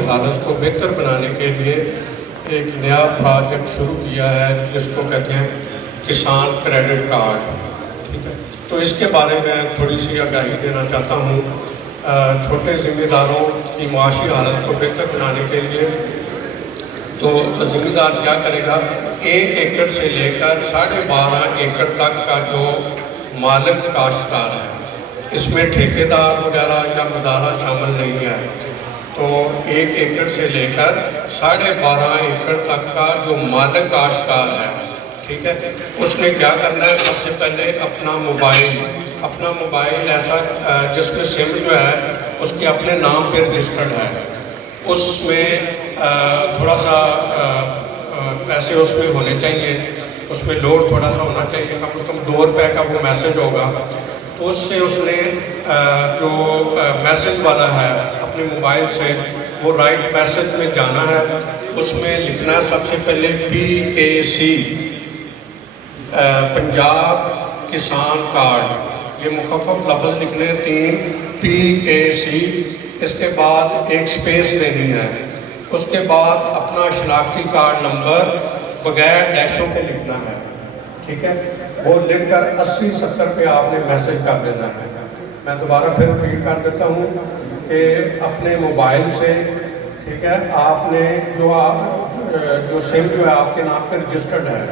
معاشی حالت کو بہتر بنانے کے لیے ایک نیا پروجیکٹ شروع کیا ہے جس کو کہتے ہیں کسان کریڈٹ کارڈ، ٹھیک ہے۔ تو اس کے بارے میں تھوڑی سی آگاہی دینا چاہتا ہوں۔ چھوٹے ذمہ داروں کی معاشی حالت کو بہتر بنانے کے لیے تو ذمہ دار کیا کرے گا، 1 ایکڑ سے لے کر 12.5 ایکڑ تک کا جو مالک کاشتکار ہے، اس میں ٹھیکیدار وغیرہ یا مزارع شامل نہیں ہے، تو 1 ایکڑ سے لے کر 12.5 ایکڑ تک کا جو مالک کاشتکار ہے، ٹھیک ہے، اس نے کیا کرنا ہے، سب سے پہلے اپنا موبائل ایسا جس میں سم جو ہے اس کے اپنے نام پہ رجسٹرڈ ہے، اس میں تھوڑا سا پیسے اس میں ہونے چاہیے، اس میں لوڈ تھوڑا سا ہونا چاہیے، کم از کم 2 روپے کا وہ میسج ہوگا، تو اس سے اس نے جو میسج والا ہے اپنے موبائل سے وہ رائٹ میسج میں جانا ہے، اس میں لکھنا ہے سب سے پہلے PKC پنجاب کسان کارڈ، یہ مخفف لفظ لکھنے 3 PKC، اس کے بعد ایک سپیس دینی ہے، اس کے بعد اپنا شناختی کارڈ نمبر بغیر ڈیشوں کے لکھنا ہے، ٹھیک ہے، وہ لکھ کر 80-70 پہ آپ نے میسج کر دینا ہے۔ میں دوبارہ پھر ریپیٹ کر دیتا ہوں کہ اپنے موبائل سے، ٹھیک ہے، آپ نے جو سم جو ہے آپ کے نام پہ رجسٹرڈ ہے،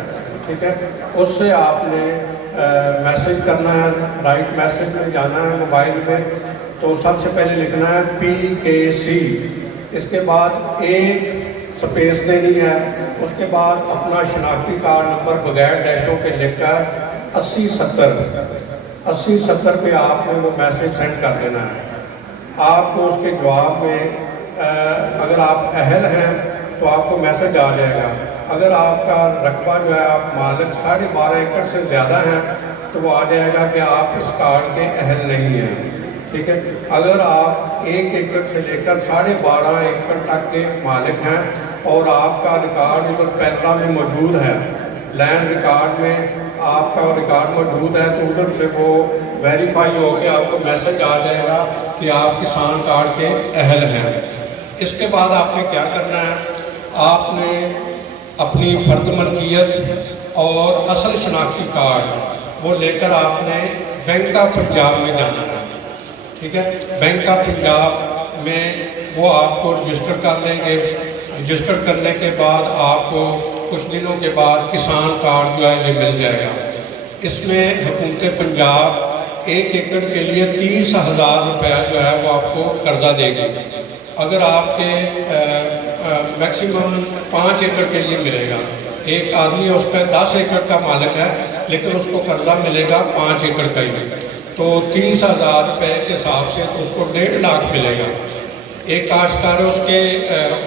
ٹھیک ہے، اس سے آپ نے میسج کرنا ہے، رائٹ میسج میں جانا ہے موبائل میں، تو سب سے پہلے لکھنا ہے PKC، اس کے بعد ایک سپیس دینی ہے، اس کے بعد اپنا شناختی کارڈ نمبر بغیر ڈیشوں کے لکھ کر 80-70 پہ آپ نے وہ میسج سینڈ کر دینا ہے۔ آپ کو اس کے جواب میں اگر آپ اہل ہیں تو آپ کو میسج آ جائے گا، اگر آپ کا رقبہ جو ہے آپ مالک 12.5 ایکڑ سے زیادہ ہیں تو وہ آ جائے گا کہ آپ اس کارڈ کے اہل نہیں ہیں، ٹھیک ہے۔ اگر آپ 1 ایکڑ سے لے کر 12.5 ایکڑ تک کے مالک ہیں اور آپ کا ریکارڈ ادھر پیرا میں موجود ہے، لینڈ ریکارڈ میں آپ کا ریکارڈ موجود ہے، تو ادھر سے وہ ویریفائی ہو کے آپ کو میسج آ جائے گا کہ آپ کسان کارڈ کے اہل ہیں۔ اس کے بعد آپ نے کیا کرنا ہے، آپ نے اپنی فرد ملکیت اور اصل شناختی کارڈ وہ لے کر آپ نے بینک آف پنجاب میں جانا ہے، ٹھیک ہے، بینک آف پنجاب میں وہ آپ کو رجسٹر کر لیں گے، رجسٹر کرنے کے بعد آپ کو کچھ دنوں کے بعد کسان کارڈ جو ہے یہ مل جائے گا۔ اس میں حکومت پنجاب 1 ایکڑ کے لیے 30,000 روپے جو ہے وہ آپ کو قرضہ دے گی، اگر آپ کے میکسیمم 5 ایکڑ کے لیے ملے گا، ایک آدمی اس کا 10 ایکڑ کا مالک ہے لیکن اس کو قرضہ ملے گا 5 ایکڑ کا ہی، تو 30,000 روپے کے حساب سے تو اس کو 1.5 لاکھ ملے گا۔ ایک کاشتکار اس کے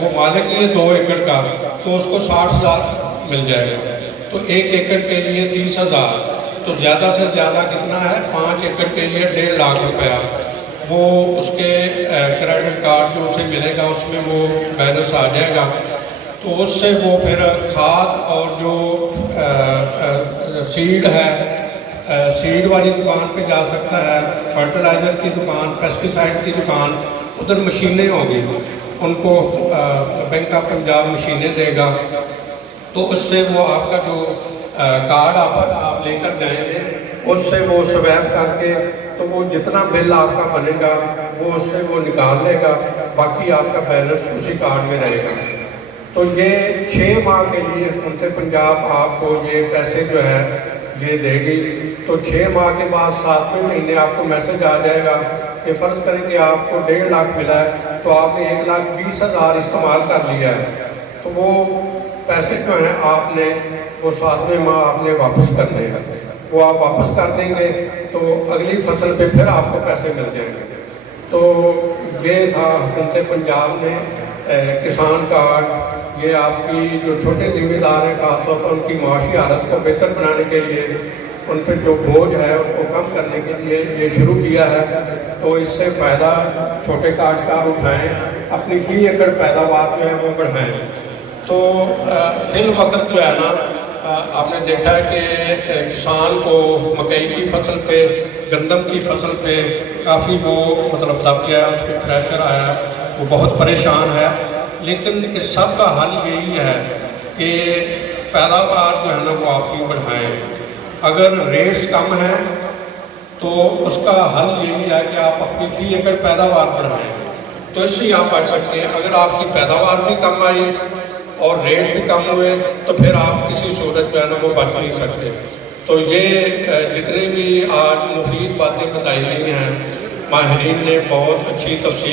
وہ مالک ہی ہے 2 ایکڑ کا، تو اس کو 60,000 مل جائے گا، تو 1 ایکڑ کے لیے 30,000، تو زیادہ سے زیادہ کتنا ہے، 5 ایکڑ کے لیے 1.5 لاکھ روپیہ وہ اس کے کریڈٹ کارڈ جو اسے ملے گا اس میں وہ بیلنس آ جائے گا، تو اس سے وہ پھر کھاد اور جو سیڈ ہے، سیڈ والی دکان پہ جا سکتا ہے، فرٹیلائزر کی دکان، پیسٹیسائڈ کی دکان، ادھر مشینیں ہوں گی، ان کو بینک آف پنجاب مشینیں دے گا، تو اس سے وہ آپ کا جو کارڈ آپ لے کر جائیں گے اس سے وہ سویپ کر کے تو وہ جتنا بل آپ کا بنے گا وہ اس سے وہ نکال لے گا، باقی آپ کا بیلنس اسی کارڈ میں رہے گا۔ تو یہ 6 ماہ کے لیے حکومت پنجاب آپ کو یہ پیسے جو ہے یہ دے گی، تو 6 ماہ کے بعد 7ویں مہینے آپ کو میسج آ جائے گا کہ فرض کریں کہ آپ کو 1.5 لاکھ ملا ہے تو آپ نے 1,20,000 استعمال کر لیا ہے، تو وہ پیسے جو ہیں آپ نے وہ 7ویں ماہ آپ نے واپس کرنے ہیں، وہ آپ واپس کر دیں گے تو اگلی فصل پہ پھر آپ کو پیسے مل جائیں گے۔ تو یہ تھا حکومت پنجاب نے کسان کارڈ، یہ آپ کی جو چھوٹے ذمہ دار ہیں خاص طور پر ان کی معاشی حالت کو بہتر بنانے کے لیے، ان پہ جو بوجھ ہے اس کو کم کرنے کے لیے یہ شروع کیا ہے، تو اس سے فائدہ چھوٹے کاشتکار اٹھائیں، اپنی فی ایکڑ پیداوار جو ہے وہ بڑھائیں۔ تو فی الوقت جو ہے نا آپ نے دیکھا ہے کہ کسان کو مکئی کی فصل پہ، گندم کی فصل پہ کافی وہ مطلب دب گیا، اس پہ پریشر آیا، وہ بہت پریشان ہے، لیکن اس سب کا حل یہی ہے کہ پیداوار جو ہے نا وہ آپ کی بڑھائیں۔ اگر ریٹس کم ہیں تو اس کا حل یہی ہے کہ آپ اپنی فی ایکڑ پیداوار بڑھائیں، تو اس سے آپ بچ سکتے ہیں۔ اگر آپ کی پیداوار بھی کم آئی اور ریٹ بھی کم ہوئے تو پھر آپ کسی صورت جو ہے نا وہ بچ نہیں سکتے۔ تو یہ جتنے بھی آج مفید باتیں بتائی گئی ہیں، ماہرین نے بہت اچھی تفصیل